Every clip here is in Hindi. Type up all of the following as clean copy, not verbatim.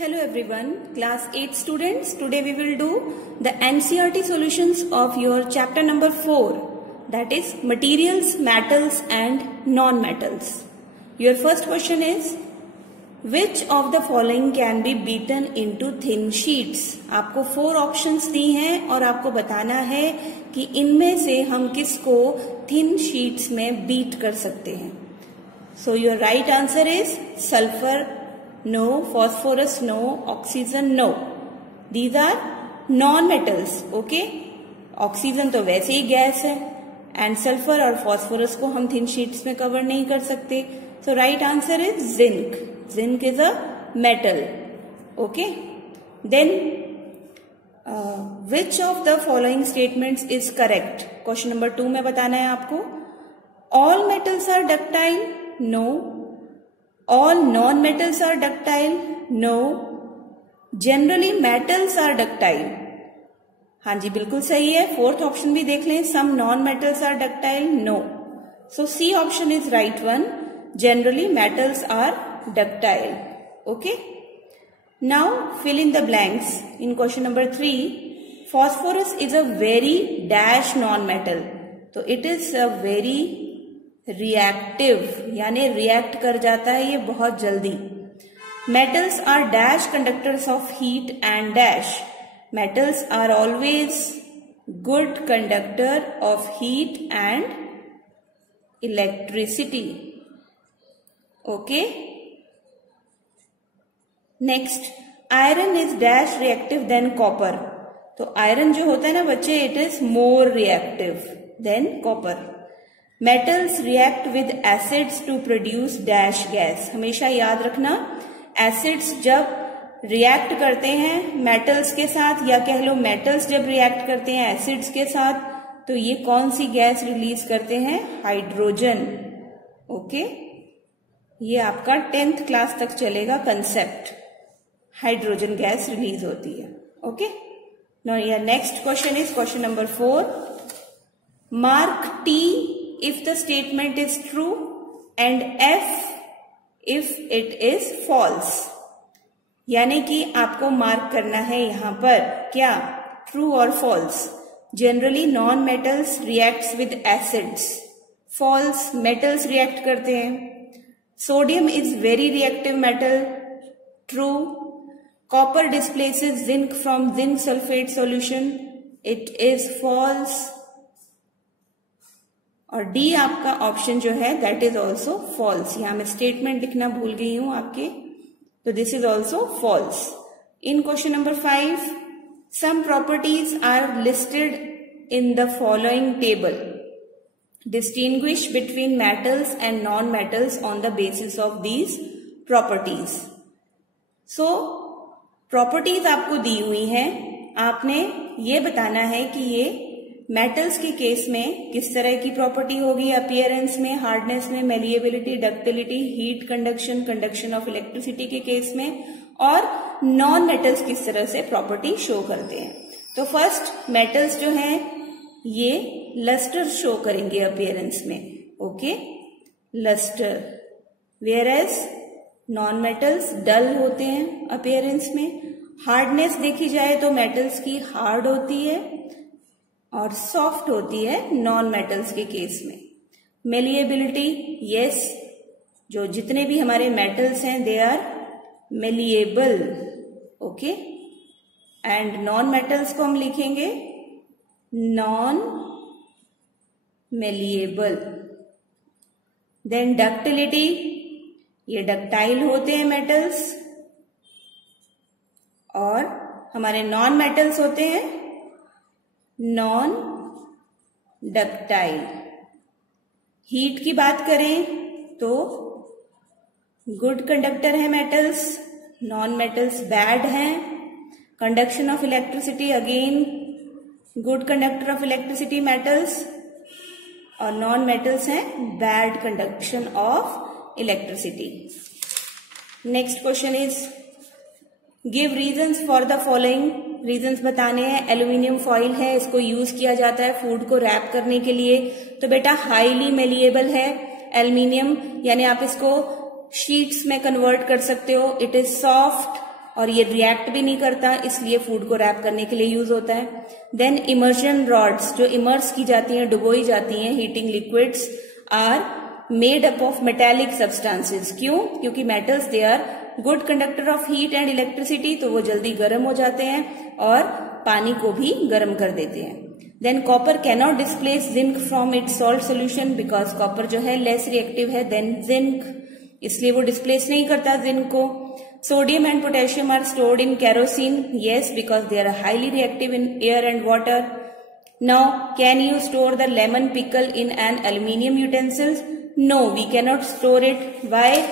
Hello everyone, class 8 students. Today we will do the NCERT solutions of your chapter number 4, that is materials, metals and non-metals. Your first question is, which of the following can be beaten into thin sheets? आपको 4 options दी हैं और आपको बताना है कि इनमें से हम किसको thin sheets में beat कर सकते हैं. So your right answer is sulfur. No, phosphorus no, oxygen no. These are non-metals, okay? Oxygen तो वैसे ही गैस है and sulfur और phosphorus को हम thin sheets में cover नहीं कर सकते. So right answer is zinc. Zinc is a metal, okay? Then which of the following statements is correct? Question number 2 में बताना है आपको. All metals are ductile? No. All non-metals are ductile? No. Generally metals are ductile? हाँ जी बिल्कुल सही है. 4th ऑप्शन भी देख लें. Some non-metals are ductile? No. So C option is right one. Generally metals are ductile. Okay. Now fill in the blanks. In question number 3, phosphorus is a very dash non-metal. तो it is a very reactive यानी रिएक्ट कर जाता है ये बहुत जल्दी. Metals are dash conductors of heat and dash. Metals are always good conductor of heat and electricity. Okay. Next, iron is dash reactive than copper. तो आयरन जो होता है ना बच्चे, it is more reactive than copper. Metals react with acids to produce dash gas. हमेशा याद रखना, एसिड्स जब रिएक्ट करते हैं मेटल्स के साथ, या कह लो मेटल्स जब रिएक्ट करते हैं एसिड्स के साथ, तो ये कौन सी गैस रिलीज करते हैं? हाइड्रोजन. ओके. ये आपका 10th क्लास तक चलेगा कंसेप्ट. हाइड्रोजन गैस रिलीज होती है. Okay. Now your next question is question number 4. Mark T if the statement is true and F if it is false. यानी कि आपको मार्क करना है यहां पर क्या, ट्रू और false. Generally non metals reacts with acids. False, metals react करते हैं. Sodium is very reactive metal. True. Copper displaces zinc from zinc sulphate solution. It is false. और डी आपका ऑप्शन जो है दैट इज ऑल्सो फॉल्स. यहां मैं स्टेटमेंट लिखना भूल गई हूं आपके, तो this is also false. In question number 5, some properties are listed in the following table. Distinguish between metals and non metals on the basis of these properties. So properties आपको दी हुई हैं. आपने ये बताना है कि ये मेटल्स के केस में किस तरह की प्रॉपर्टी होगी. अपीयरेंस में, हार्डनेस में, malleability, ductility, heat conduction, conduction of electricity के केस में, और नॉन मेटल्स किस तरह से प्रॉपर्टी शो करते हैं. तो फर्स्ट मेटल्स जो हैं ये लस्टर शो करेंगे अपीयरेंस में. Okay. Lustre. Whereas non metals dull होते हैं अपीयरेंस में. हार्डनेस देखी जाए तो मेटल्स की हार्ड होती है और सॉफ्ट होती है नॉन मेटल्स के केस में. मेलिएबिलिटी, यस, जो जितने भी हमारे मेटल्स हैं they are malleable. Okay. And non metals को हम लिखेंगे नॉन मेलिएबल. देन डक्टिलिटी, ये डक्टाइल होते हैं मेटल्स, और हमारे नॉन मेटल्स होते हैं नॉन डक्टाइल. हीट की बात करें तो गुड कंडक्टर है मेटल्स, नॉन मेटल्स बैड हैं. Conduction of electricity, again good conductor of electricity metals, और नॉन मेटल्स हैं bad conduction of electricity. Next question is give reasons for the following. Reasons बताने हैं. एल्यूमिनियम फॉइल है, इसको यूज किया जाता है फूड को रैप करने के लिए. तो बेटा हाईली मेलिएबल है एल्यूमिनियम, यानी आप इसको शीट्स में कन्वर्ट कर सकते हो. इट इज सॉफ्ट और ये रिएक्ट भी नहीं करता, इसलिए फूड को रैप करने के लिए यूज होता है। देन इमर्शन रॉड्स, जो इमर्स की जाती हैं, डुबोई जाती हैं heating liquids, are made up of metallic substances. क्यों? क्योंकि metals they are good conductor of heat and electricity, तो वो जल्दी गर्म हो जाते हैं और पानी को भी गर्म कर देते हैं। Then copper cannot displace zinc from its salt solution, because copper जो है लेस रिएक्टिव है देन जिंक, इसलिए वो डिस्प्लेस नहीं करता जिंक को। Sodium and potassium are stored in kerosene, yes, because they are highly reactive in air and water. Now can you store the lemon pickle in an aluminium utensils? No, we cannot store it. Why?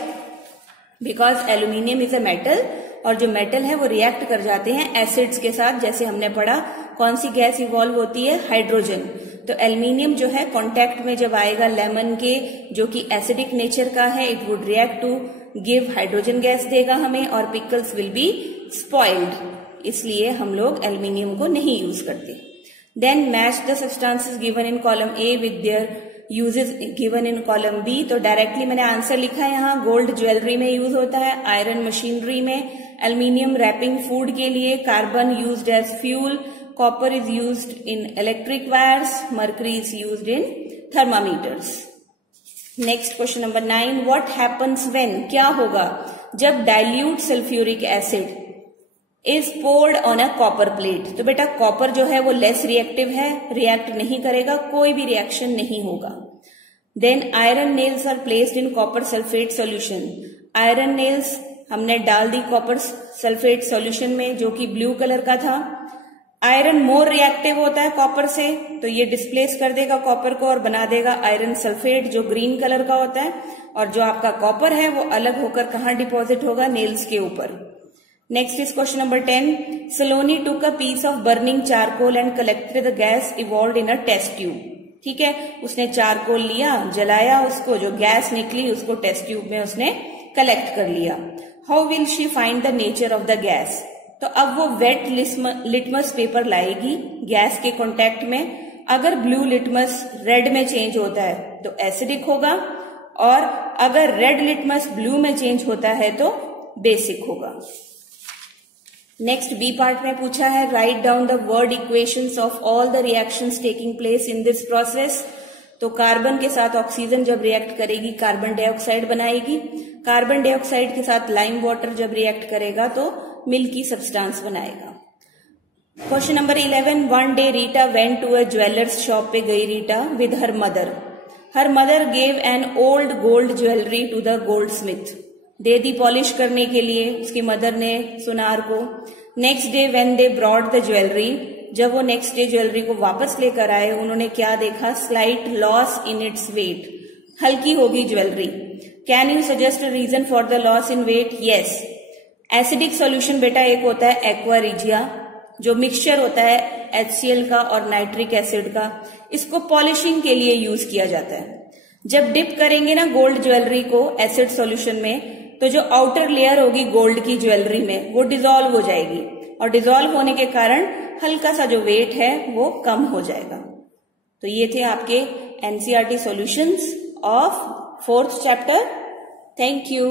Because aluminium is a metal, और जो मेटल है वो रिएक्ट कर जाते हैं एसिड्स के साथ। जैसे हमने पढ़ा कौन सी गैस इवॉल्व होती है? हाइड्रोजन। तो एल्यूमिनियम जो है कांटेक्ट में जब आएगा लेमन के, जो कि एसिडिक नेचर का है, it would react to give hydrogen gas देगा हमें, और पिकल्स विल बी स्पॉइल्ड, इसलिए हम लोग एल्यूमिनियम को नहीं यूज करते। Then match the substances given in column A with their uses given in column B. तो डायरेक्टली मैंने आंसर लिखा है यहाँ, गोल्ड ज्वेलरी में यूज होता है, आयरन मशीनरी में, एल्यूमिनियम रैपिंग फूड के लिए, carbon used as fuel, copper is used in electric wires, mercury is used in thermometers. Next question number 9, what happens when, क्या होगा जब dilute sulphuric acid is poured on a copper plate? तो बेटा कॉपर जो है वो लेस रिएक्टिव है, रिएक्ट नहीं करेगा, कोई भी रिएक्शन नहीं होगा। Then iron nails are placed in copper sulphate solution. Iron nails हमने डाल दी कॉपर सल्फेट सॉल्यूशन में, जो कि ब्लू कलर का था। आयरन मोर रिएक्टिव होता है कॉपर से, तो ये डिस्प्लेस कर देगा कॉपर को और बना देगा आयरन सल्फेट, जो ग्रीन कलर का होता है। और जो आपका कॉपर है वो अलग होकर कहाँ डिपॉजिट होगा? नेल्स के ऊपर। Next is question number 10, Saloni took a piece of burning charcoal and collected the gas evolved in a test tube. ठीक है, उसने चारकोल लिया, जलाया उसको, जो गैस निकली उसको टेस्ट ट्यूब में उसने कलेक्ट कर लिया। How will she find the nature of the gas? तो अब वो वेट लिटमस पेपर लाएगी गैस के कांटेक्ट में। अगर ब्लू लिटमस रेड में चेंज होता है तो एसिडिक होगा, और अगर रेड लिटमस ब्लू में चेंज होता है तो बेसिक होगा। नेक्स्ट बी पार्ट में पूछा है, write down the word equations of all the reactions taking place in this process. तो कार्बन के साथ ऑक्सीजन जब रिएक्ट करेगी कार्बन डाइऑक्साइड बनाएगी, कार्बन डाइऑक्साइड के साथ लाइम वाटर जब रिएक्ट करेगा तो मिल्की सब्सटेंस बनाएगा। Question number 11, one day Rita went to a jeweller's shop पे गई Rita with her mother. Her mother gave an old gold jewellery to the gold Smith. They the polish करने के लिए उसकी मदर ने सुनार को। Next day when they brought the jewellery, जब वो नेक्स्ट डे ज्वेलरी को वापस लेकर आए, उन्होंने क्या देखा? Slight loss in its weight, हल्की होगी jewellery. Can you suggest a reason for the loss in weight? Yes, acidic solution बेटा एक होता है एक्वा रिजिया, जो मिक्सचर होता है HCl का और नाइट्रिक एसिड का, इसको पॉलिशिंग के लिए यूज किया जाता है। जब डिप करेंगे ना गोल्ड ज्वेलरी को एसिड सॉल्यूशन में, तो जो आउटर लेयर होगी गोल्ड की ज्वेलरी में वो डिसॉल्व हो जाएगी, और डिसॉल्व होने के कारण हल्का सा जो वेट है वो कम हो जाएगा। तो ये थे आपके NCERT solutions of 4th chapter. Thank you.